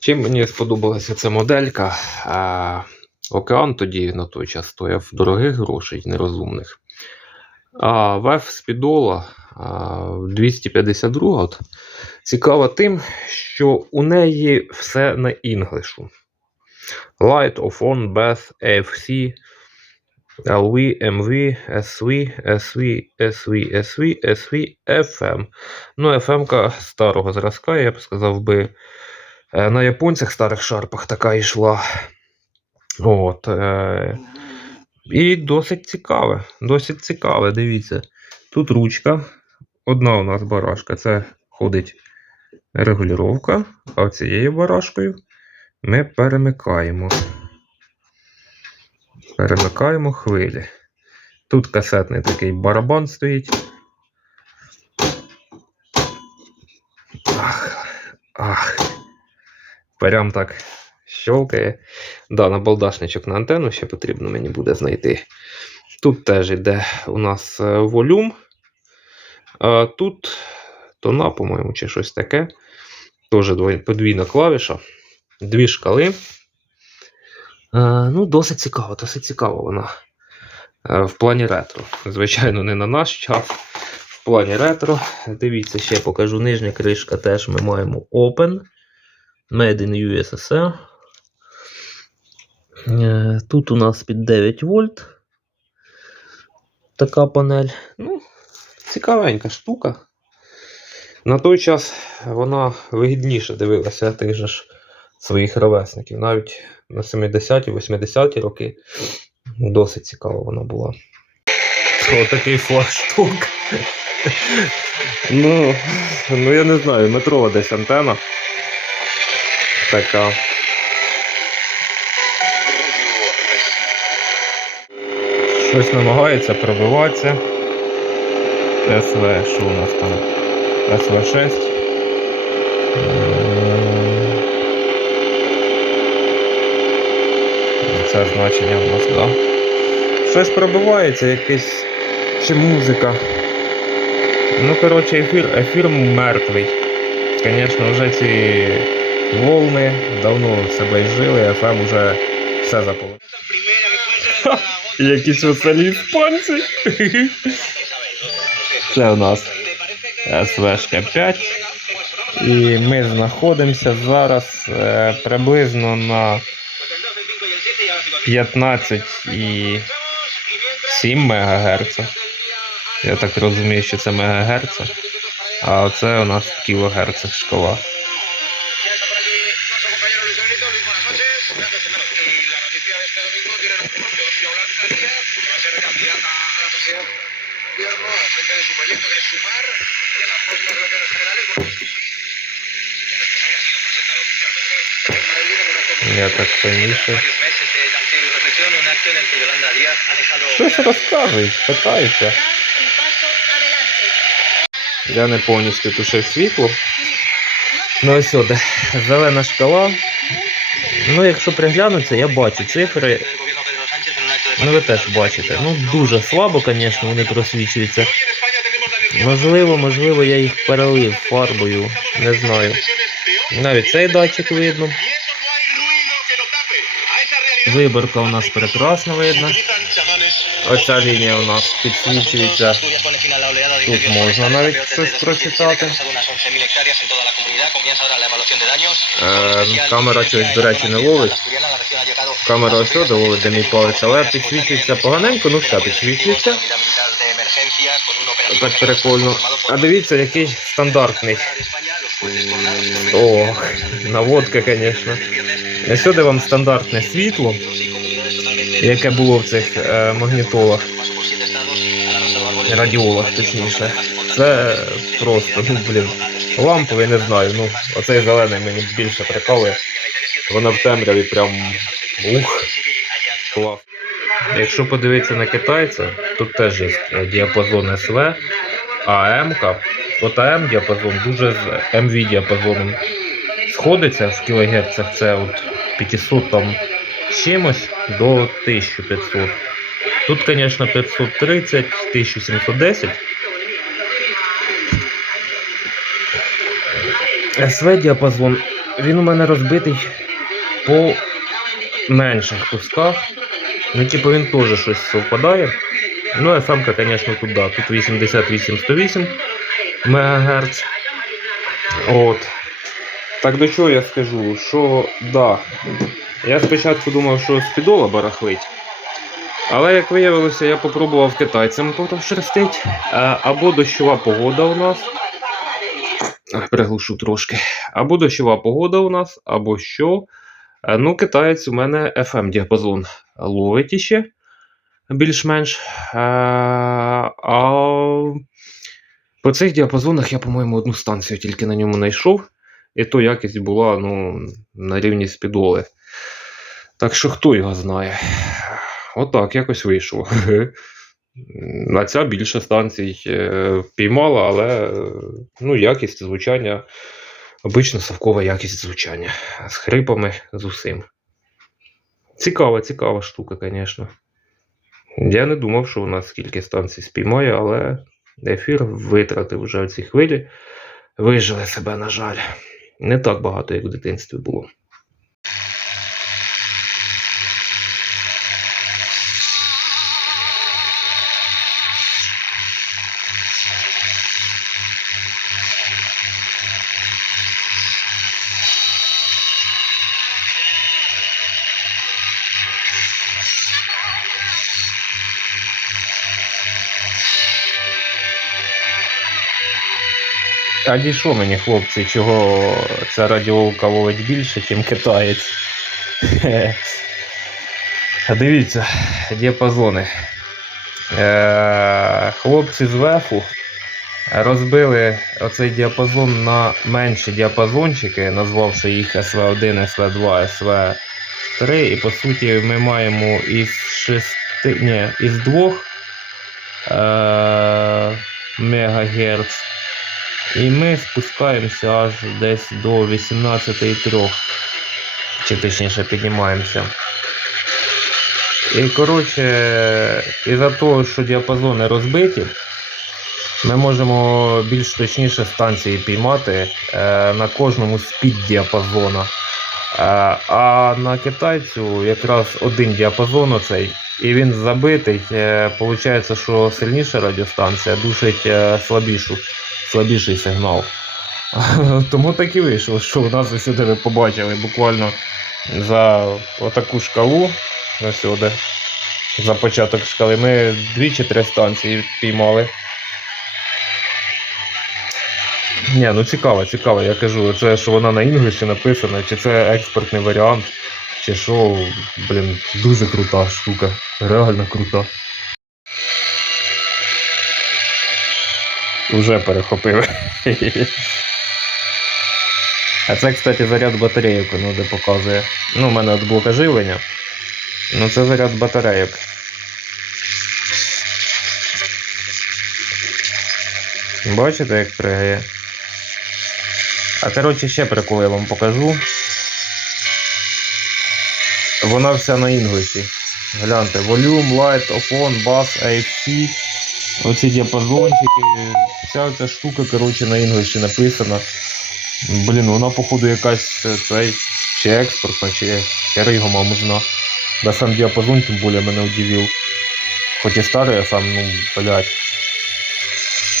Чим мені сподобалася ця моделька? А, океан тоді на той час стояв дорогих грошей, нерозумних. А веф Спідола 252 от, цікава тим, що у неї все на інглішу. Light of On, Beth, AFC, LV, MV, SV, SV, SV, SV, SV, FM. Ну, FM старого зразка, я б сказав би, на японцях старих шарпах така йшла. От. Е, і досить цікаве. Досить цікаве, дивіться. Тут ручка. Одна у нас барашка. Це ходить регулювання, а цією барашкою ми перемикаємо. Перемикаємо хвилі. Тут касетний такий барабан стоїть. Прям так щелкає. Да, на балдашничок на антенну ще потрібно мені буде знайти. Тут теж йде у нас е, волюм. А тут тона, по-моєму, чи щось таке. Теж подвійна клавіша. Дві шкали. Е, ну, досить цікаво, досить цікаво вона. Е, в плані ретро. Звичайно, не на наш час. В плані ретро. Дивіться, ще покажу нижня кришка. Теж ми маємо Open. Made in USSR. Е, Тут у нас під 9 вольт. Така панель. Ну, цікавенька штука. На той час вона вигідніше дивилася тих же ж своїх ровесників. Навіть на 70-ті, 80-ті роки досить цікава вона була. Отакий флагштук. ну, ну, я не знаю, метрова десь антена. Така. Щось намагається пробиватися. СВ, що у нас там? СВ6. Це значення у нас, да. Щось пробивається, якийсь. Чи музика. Ну, коротше, ефір, ефір мертвий. Звісно, вже ці волни давно себе жили, FM уже все заполонило. Якісь веселі іспанці. Це у нас СВшка 5. І ми знаходимося зараз е, приблизно на 15,7 МГц. Я так розумію, що це МГц. А це у нас кілогерц шкала. Я так помішу. Щось розказують, питаються. Я не повністю тушив світло. Ну ось сюди. Зелена шкала. Ну, якщо приглянутися, я бачу цифри. Ну, ви теж бачите. Ну, дуже слабо, звісно, вони просвічуються. Можливо, можливо, я їх перелив фарбою. Не знаю. Навіть цей датчик видно. Виборка у нас прекрасно видно. Оця лінія у нас підсвічується. Тут можна навіть щось прочитати. Е, камера чогось, до речі, не ловить. Камера ось сюди ловить, де мій палець, але підсвічується поганенько, ну все підсвічується. Так прикольно. А дивіться, який стандартний. О, наводка, звісно. Сюди вам стандартне світло, яке було в цих е, магнітолах, радіолах, точніше. Це просто, ну блін, ламповий не знаю. Ну, оцей зелений мені більше прикалує. Вона в темряві прям ух. Клас. Якщо подивитися на китайця, тут теж є е, діапазон СВ, а АМ-ка, от АМ діапазон дуже з МВ діапазоном сходиться в кілогерцах, це от 500 там чимось до 1500. Тут, звісно, 530, 1710. СВ діапазон він у мене розбитий по менших кусках. Ну, типу, він теж щось совпадає. Ну, а самка, звісно, тут, да, тут 88-108 МГц. От. Так до чого я скажу? Що да. Я спочатку думав, що спідола барахлить. Але як виявилося, я попробував китайцям шерстить. А, Або дощова погода у нас. Приглушу трошки. Або дощова погода у нас, або що. Е, Ну, китаєць у мене FM діапазон ловить іще більш-менш. Е, А по цих діапазонах я, по-моєму, одну станцію тільки на ньому знайшов. І то якість була ну, на рівні спідоли. Так що хто його знає. Отак якось вийшло. На ця більше станцій е, впіймала, але ну, якість звучання, обично совкова якість звучання. З хрипами, з усім. Цікава, цікава штука, звісно. Я не думав, що у нас скільки станцій спіймає, але ефір витратив вже ці хвилі. Вижили себе, на жаль. Не так багато, як в дитинстві було. А дійшло мені, хлопці, чого ця радіолка ловить більше, ніж китаєць. Дивіться, діапазони. Е, Хлопці з ВЕФу розбили оцей діапазон на менші діапазончики, назвавши їх СВ1, СВ2, СВ3. І по суті ми маємо із шести, ні, із двох е, МГц. І ми спускаємося аж десь до 18,3. Чи точніше піднімаємося. І коротше, із-за того, що діапазони розбиті, ми можемо більш точніше станції піймати е, на кожному з піддіапазона. Е, а на китайцю якраз один діапазон оцей, і він забитий. Е, Получається, що сильніша радіостанція душить слабішу, слабіший сигнал. Тому так і вийшло, що у нас сюди ви побачили буквально за отаку шкалу. Сюди. За початок шкали. Ми дві чи три станції піймали. Ні, ну цікаво, цікаво, я кажу, це що вона на інгліші написана, чи це експортний варіант, чи що, блін, дуже крута штука. Реально крута. Уже перехопив. А це, кстати, заряд батарейок, ну, де показує. Ну, у мене от блока живлення. Ну, це заряд батарейок. Бачите, як пригає? А коротше, ще прикол я вам покажу. Вона вся на інглісі. Гляньте, Volume, Light, Off-On, Bass, AFC. Оці діапазончики. Вся ця штука, коротше, на інглісі написана. Блін, вона, походу, якась е, цей чи експортна, чи хер його маму зна. Да сам діапазон тим більше мене удивив. Хоч і старий, а сам, ну, блядь.